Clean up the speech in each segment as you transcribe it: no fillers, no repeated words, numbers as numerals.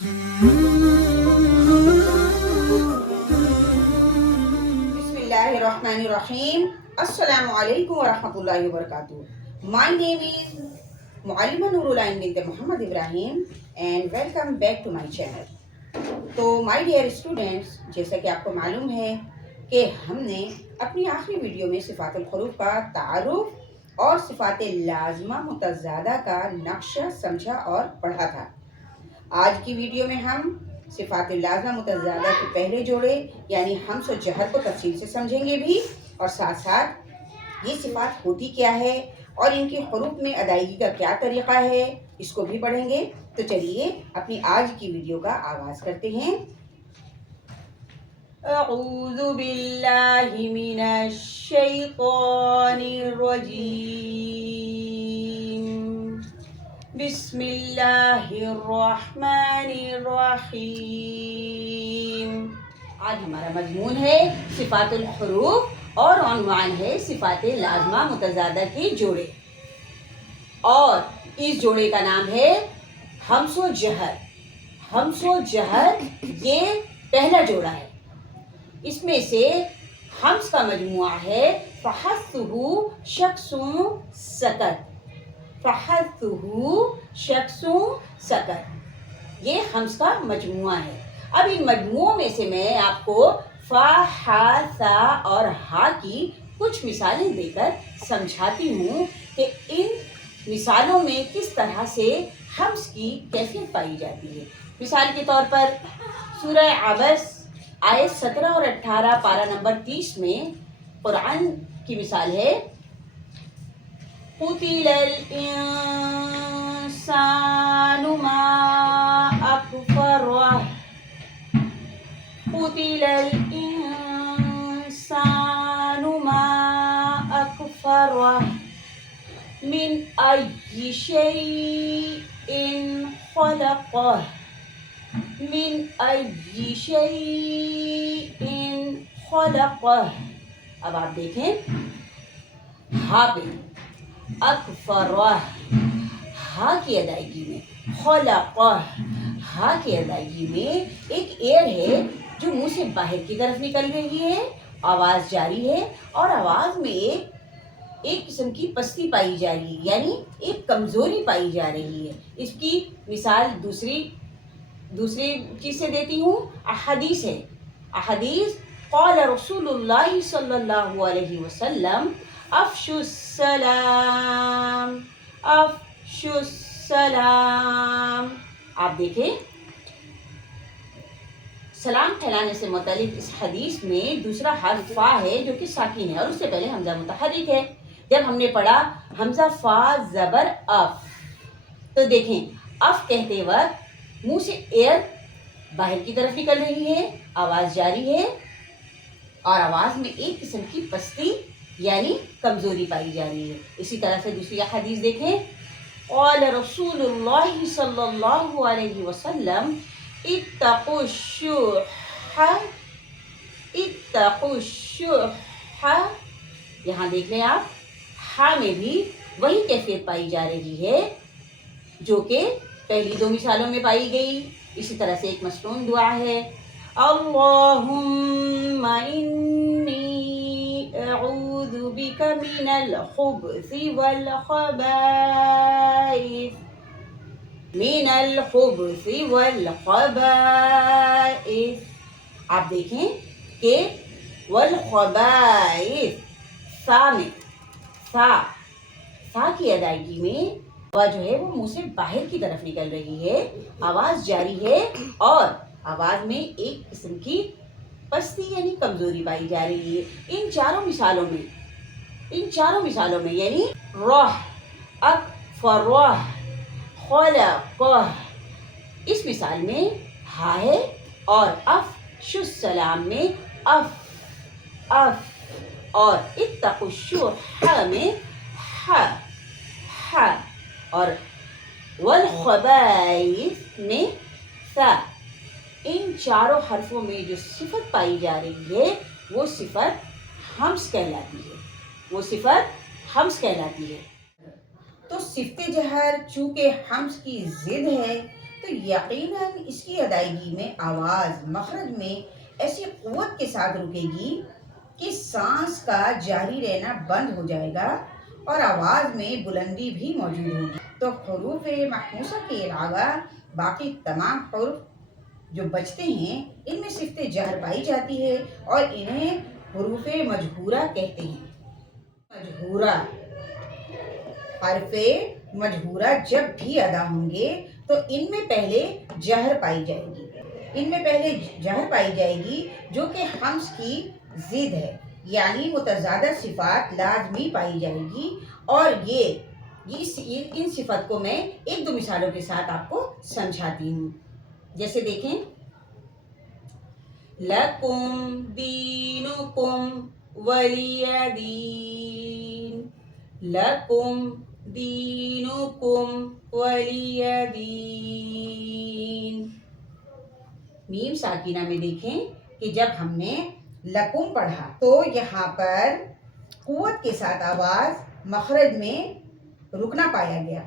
Bismillahirrahmanirrahim. Assalamu alaikum wa rahmatullahi wa barakatuh. My name is Muallima Nurulain bint Muhammad Ibrahim and welcome back to my channel. तो my dear students, जैसा कि आपको मालूम है कि हमने अपनी आखिरी वीडियो में सिफ़ातुल हुरूफ का तारुफ और सिफ़ात लाज़िमा मुतज़ादा का नक्शा समझा और पढ़ा था। आज की वीडियो में हम सिफ़ात लाज़िमा मुतज़ादा के पहले जोड़े यानी हम्ज़ और जहर को तफसील से समझेंगे भी, और साथ साथ ये सिफ़ात होती क्या है और इनके हुरूफ में अदायगी का क्या तरीक़ा है, इसको भी पढ़ेंगे। तो चलिए अपनी आज की वीडियो का आगाज़ करते हैं। अऊज़ु बिल्लाहि मिनश शैतानिर रजीम। बिस्मिल्लाहिर रहमानिर रहीम। आज हमारा मज़मून है सिफ़ातुल हुरूफ और उन्वान है सिफ़ात लाज़िमा मुतज़ादा के जोड़े, और इस जोड़े का नाम है हम्ज़ व जहर। हम्ज़ व जहर ये पहला जोड़ा है। इसमें से हम्ज़ का मजमुआ है फ़हस्सुहु शख्सुन सकत। फ़हस्सुहु शख्सुन सकत, ये हम्ज़ का मजमुआ है। अब इन मजमुओं में से मैं आपको फ़ा, हा, सा और हा की कुछ मिसालें देकर समझाती हूँ कि इन मिसालों में किस तरह से हम्ज़ की कैफियत पाई जाती है। मिसाल के तौर पर सूरह अबस आयत 17 और 18 पारा नंबर 30 में कुरान की मिसाल है कुतिलल इंसानु मा अकफरह। कुतिलल इंसानु मा अकफरह मिन अय्यि शैइन खलक़ह। मिन अय्यि शैइन खलक़ह। अब आप देखें हा पे अकफरह, हा की अदायगी में, खलक़ह, हा की अदायगी में एक एयर है जो मुंह से बाहर की तरफ निकल रही है, आवाज़ जारी है और आवाज़ में एक किस्म की पस्ती पाई जा रही है, यानी एक कमज़ोरी पाई जा रही है। इसकी मिसाल दूसरी चीज़ से देती हूँ। अहदीस है, अहदीस क़ाल रसूलुल्लाह सल्लल्लाहु अलैहि वसल्लम अफ़शुस्सलाम, अफ़शुस्सलाम। आप देखें सलाम फैलाने से मुतल्लिक़ इस हदीस में दूसरा हर्फ फ़ा है जो कि साकिन है और उससे पहले हमज़ा मुतहर्रिक है। जब हमने पढ़ा हमज़ा फ़ा ज़बर अफ, तो देखें अफ कहते वक्त मुंह से एयर बाहर की तरफ निकल रही है, आवाज़ जारी है और आवाज़ में एक किस्म की पस्ती यानी कमज़ोरी पाई जा रही है। इसी तरह से दूसरी हदीस देखें क़ाल रसूलुल्लाह सल्लल्लाहु अलैहि वसल्लम इत्तक़ुश्शुह, इत्तक़ुश्शुह। यहाँ देख लें आप, हा में भी वही कैफियत पाई जा रही है जो कि पहली दो मिसालों में पाई गई। इसी तरह से एक मसनून दुआ है अल्लाहुम्मा इन्नी अऊज़ु बिका मिनल खुब्सी वल खबाइस, मिनल खुब्सी वल खबाइस। आप देखें कि वल खबाइस सा में, सा की अदायगी में वह जो है वो मुंह से बाहर की तरफ निकल रही है, आवाज़ जारी है और आवाज़ में एक किस्म की पस्ती यानी कमज़ोरी पाई जा रही है। इन चारों मिसालों में यानी रह, अकफरह, खलक़ह, इस मिसाल में हा है और अफ़शुस्सलाम में अफ और इत्तक़ुश्शुह में हा और वल खबाइस में सा। इन चारों हरफों में जो सिफत पाई जा रही है वो सिफत हम्ज़ कहलाती है। तो सिफ्ते जहर चूँकि हम्ज़ की ज़िद है تو یقیناً اس کی ادائیگی میں آواز مخرج میں ایسی قوت کے ساتھ رکے گی کہ سانس کا جاری رہنا بند ہو جائے گا اور آواز میں بلندی بھی موجود ہوگی۔ تو حروف محموسہ کے علاوہ باقی تمام حروف جو بچتے ہیں ان میں صفت جہر پائی جاتی ہے اور انہیں حروف مجہورہ کہتے ہیں۔ مجہورہ حرف مجہورہ جب بھی ادا ہوں گے تو ان میں پہلے جہر پائی جائے گی جو کہ حمز کی ضد ہے، یعنی متضادہ صفات لازمی پائی جائے گی۔ اور ان صفت کو میں ایک دو مثالوں کے ساتھ آپ کو سمجھاتی ہوں۔ جیسے دیکھیں، لَكُمْ دِينُكُمْ وَلِيَ دِينِ، لَكُمْ دِينُكُمْ وَلِيَ دِينِ۔ میم ساکنہ میں دیکھیں کہ جب ہم نے لکم پڑھا تو یہاں پر قوت کے ساتھ آواز مخرج میں رکنا پایا گیا۔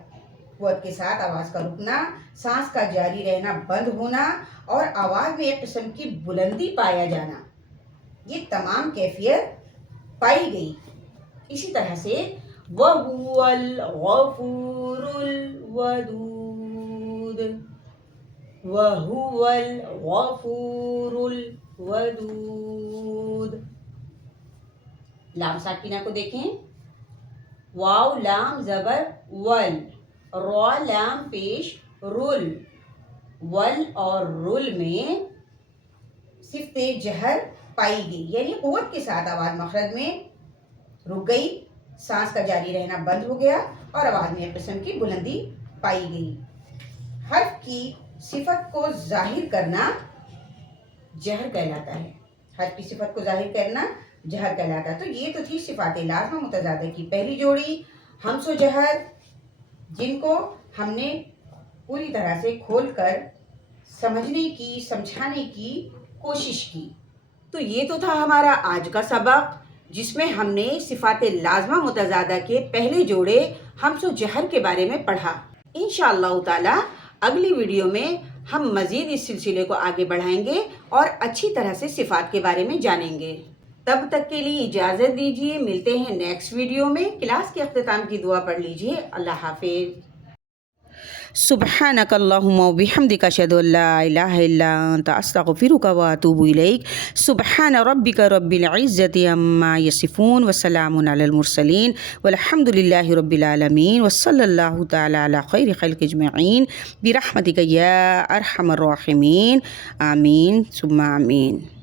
قوت کے ساتھ آواز کا رکنا، سانس کا جاری رہنا بند ہونا اور آواز میں ایک قسم کی بلندی پایا جانا، یہ تمام کیفیت پائی گئی۔ اسی طرح سے وَهُوَ الْغَفُورُ الْوَدُودُ، وَهُوَ الْغَفُورُ الْوَدُودُ۔ لام ساکنہ کو دیکھیں، واو لام زبر ول، را لام پیش رل، ول اور رل میں صفت جہر پائی گئی، یعنی قوت کے ساتھ آواز مخرج میں رک گئی، سانس کا جاری رہنا بند ہو گیا اور آواز میں ایک قسم کی بلندی پائی گئی۔ حرف کی صفت کو ظاہر کرنا جہر کہلاتا ہے، حرف کی صفت کو ظاہر کرنا جہر کہلاتا ہے۔ تو یہ تو تھی صفات لازمہ متضادہ کی پہلی جوڑی، حمز و جہر، جن کو ہم نے پوری طرح سے کھول کر سمجھنے کی، سمجھانے کی کوشش کی۔ تو یہ تو تھا ہمارا آج کا سبق، جس میں ہم نے صفات لازمہ متضادہ کے پہلے جوڑے حمز و جہر کے بارے میں پڑھا۔ انشاءاللہ تعالی اگلی ویڈیو میں ہم مزید اس سلسلے کو آگے بڑھائیں گے اور اچھی طرح سے صفات کے بارے میں جانیں گے۔ تب تک کے لیے اجازت دیجیے، ملتے ہیں نیکسٹ ویڈیو میں۔ کلاس کے اختتام کی دعا پڑھ لیجیے۔ اللہ حافظ۔ سبحانک اللہم و بحمدک اشہد ان لا الہ الا انت استغفرک و اتوب الیک۔ سبحان ربک رب العزت عما یصفون وسلام علی المرسلین والحمد للہ رب العالمین وصلی اللہ تعالی علی خیر خلق اجمعین برحمتک یا ارحم الراحمین، آمین ثم آمین۔